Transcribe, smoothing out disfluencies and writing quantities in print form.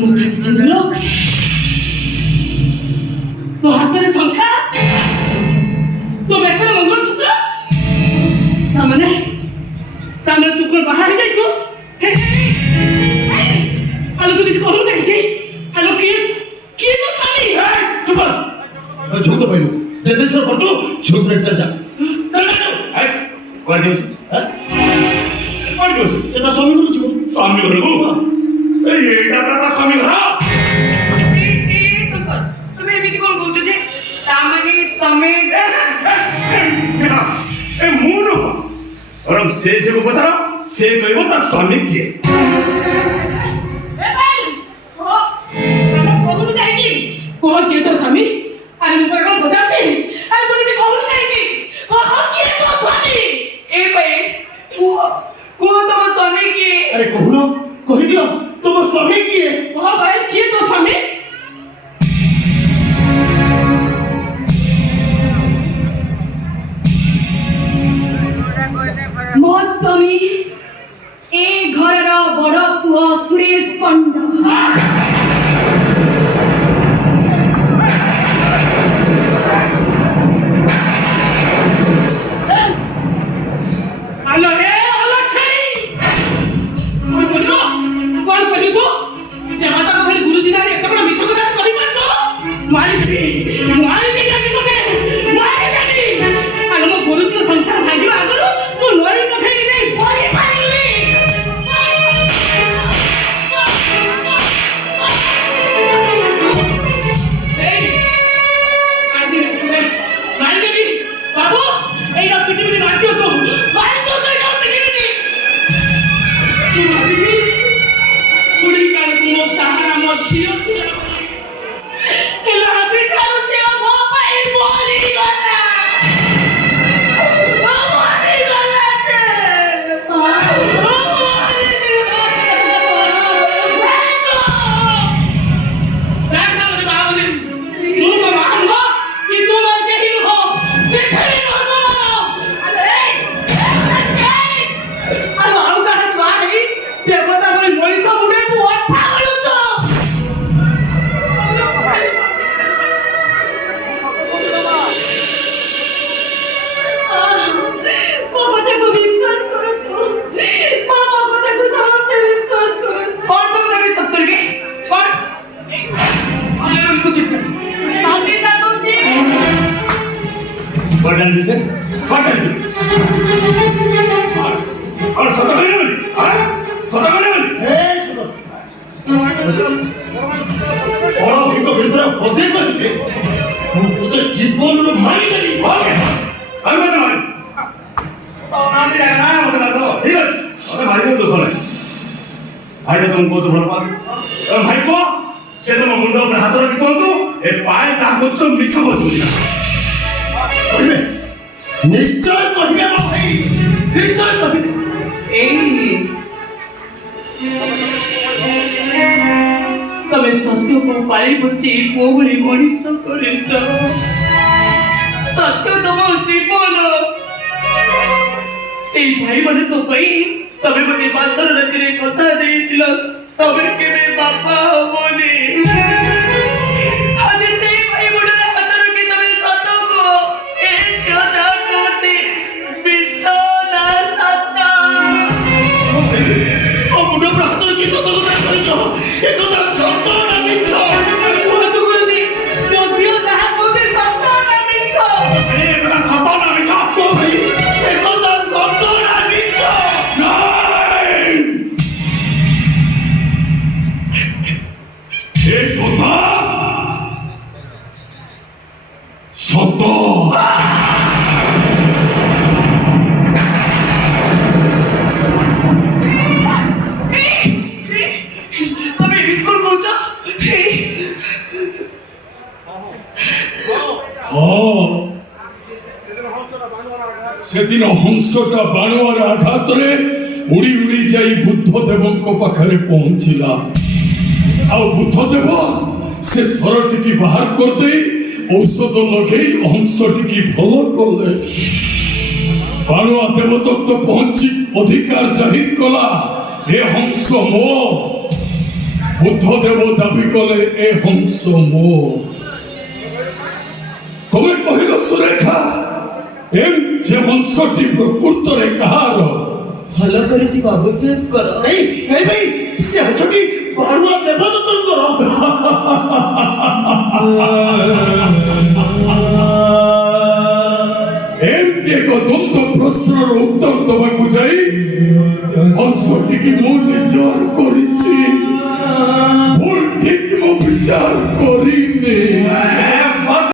ମୁଠାରେ ସିନ୍ଦୁର, ତୋ ହାତରେ ଶଙ୍ଖା, ତୋ ବେକରେ ମଙ୍ଗଳସୂତ୍ର। ତାମାନେ ତୁ କଣ ବାହା ହେଇଯାଇଛୁ? ଆଲୋ ତୁ କିଛି କହୁନୁ କାହିଁକି? ଆଲୋ କିଏ ତୋ ସ୍ୱାମୀ? ଚୁପ ଝିଅ ତ ପାଇଲୁ ଯେତେ ସର କରୁଛୁ ଝିଅ ପ୍ଲେଟ୍ ଚାଲ ଯା କୁଆଡ଼େ ଯିବ ସେ? କୁଆଡ଼େ ଯିବ ସେ? ସେ ତା ସ୍ୱାମୀ ଘରକୁ ଯିବ। ସ୍ୱାମୀ ଘରକୁ? ଏଇଟା ପରା ତା ସ୍ୱାମୀ ଘର। ଶଙ୍କର, ତମେ ଏମିତି କଣ କହୁଛ ଯେ? ତାମାନେ ତମେ ମୁଁ ନୁହଁ, ବରଂ ସେ ଝିଅକୁ ପଚାର, ସେ କହିବ ତା ସ୍ୱାମୀ କିଏ। କହୁନୁ କାହିଁକି? କହ କିଏ ତୋ ସ୍ୱାମୀ? ଆରେ ମୁଁ କଣ ପଚାରୁଛି? ଆରେ ତୁ କିଛି କହୁନୁ କାହିଁକି? କହ କିଏ ତୋ ସ୍ୱାମୀ? ଏ ଭାଇ କୁହ ତମ ସ୍ୱାମୀ କିଏ? ଆରେ କହୁନ, କହିଦିଅ ତୁମ ସ୍ୱାମୀ କିଏ? କହ ଭାଇ କିଏ ତୋ ସ୍ୱାମୀ? ମୋ ସ୍ୱାମୀ ଏ ଘରର ବଡ଼ ପୁଅ ସୁରେଶ ପଣ୍ଡା। ଆଲୋ ରେ ଅଲକ୍ଷଣୀ, କଣ କରିବୁ ତୁ? ଦେବତା ଭଳି ଗୁରୁଜୀ ନାଁରେ ଏତେ ବଡ଼ ମିଛ କଥା କହିପାରୁଛୁ? ମାରିଦେବି ଆଲୋ ମୋ ଗୁରୁଜୀର ସଂସାର ଭାଙ୍ଗିବା ଆଗରୁ ତୁ ନଈ ପଠେଇକି ନେଇ କରିପାରିଲି। ମାରିଦେବି ବାବୁ, ଏଇଟା ପିଟି ମାରିଦିଅ ତୁ, ମାରିଦିଅ ତୁ ଏଇଟା ପିଟି କୁଡ଼ି କାଳକୁ ମୋ ସାହାରା ମୋ ଝିଅ ଥିଲା, ହେଲେ ଆଜିଠାରୁ ସେ ମୋ ପାଇଁ ମରିଗଲା। জীবন মারিদেবি ভাইটা তুমি কত ভালো পাবে ভাই কো সে তোমার মুন্ড উপরে হাত রাখি কুহতু এ পায়ে তা করছো মিছ করছি না কহিবে নিশ্চয় কহিবে ମୋ ଭାଇ ନିଶ୍ଚୟ କহিବେ। ତମେ ସତ୍ୟକୁ ପାଳି ବସି ପୁଅ ଭଳି ମଣିଷ କରିଛ। ସତ୍ୟ ତମ ଜୀବନ। ସେଇ ଭାଇମାନଙ୍କ ପାଇଁ ତମେ ମୋତେ ବାସର ରାତିରେ କଥା ଦେଇଥିଲ ତମେ କେବେ ବାପା ହବନି। ଆଜି ସେଇ ଭାଇ ମୁଣ୍ଡରେ ହାତ ରଖି ତମେ ସତକୁ ଏ ଝିଅ ଯାହା କହୁଛି ମିଛ ନା ସତ? ମୋ ମୁଣ୍ଡ ଉପରେ ହାତ ରଖି ସତ କଥା କହିଛ, ଏ କଥା ସତ ନା ମିଛ? କୁହନ୍ତୁ ଗୁରୁଜୀ, ମୋ ଝିଅ ଯାହା କହୁଛି ସତ ନା ମିଛ? ଏ କଥା ସତ ନା ମିଛ? ମୋ ଭାଇ ଏ କଥା ସତ ନା ମିଛ? ଏ କଥା ସତ। ତମେ ଏମିତି କଣ କହୁଛ? ସେଦିନ ହଂସଟା ବାଣୁଆର ଆଘାତରେ ଉଡ଼ି ଉଡ଼ି ଯାଇ ବୁଦ୍ଧଦେବଙ୍କ ପାଖରେ ପହଞ୍ଚିଲା। ଆଉ ବୁଦ୍ଧଦେବ ସେ ସରଟିକି ବାହାର କରିଦେଇ ଔଷଧ ଲଗେଇ ହଂସଟିକି ଭଲ କଲେ। ବାଣୁଆ ଦେବଦତ୍ତ ପହଞ୍ଚି ଅଧିକାର ଜାହିର କଲା, ଏ ହଂସ ମୋ। ବୁଦ୍ଧଦେବ ଦାବି କଲେ ଏ ହଂସ ମୋ। ତମେ କହିଲ ସୁରେଖା, ସେ ହଂସଟି ପ୍ରକୃତରେ କାହାର? ଭଲ କରିଥିବା ବୁଦ୍ଧଙ୍କର। ଏଇ ଭାଇ ସେ ହଂସଟି ବାଣୁଆ ଦେବଦତ୍ତଙ୍କର। ଏମିତି ଏକ ଦ୍ୱନ୍ଦ୍ୱ ପ୍ରଶ୍ନର ଉତ୍ତର ଦେବାକୁ ଯାଇ ହଂସଟିକି ମୁଁ ନିଜର କରିଛି। ଭୁଲ ଠିକ ମୁଁ ବିଚାର କରି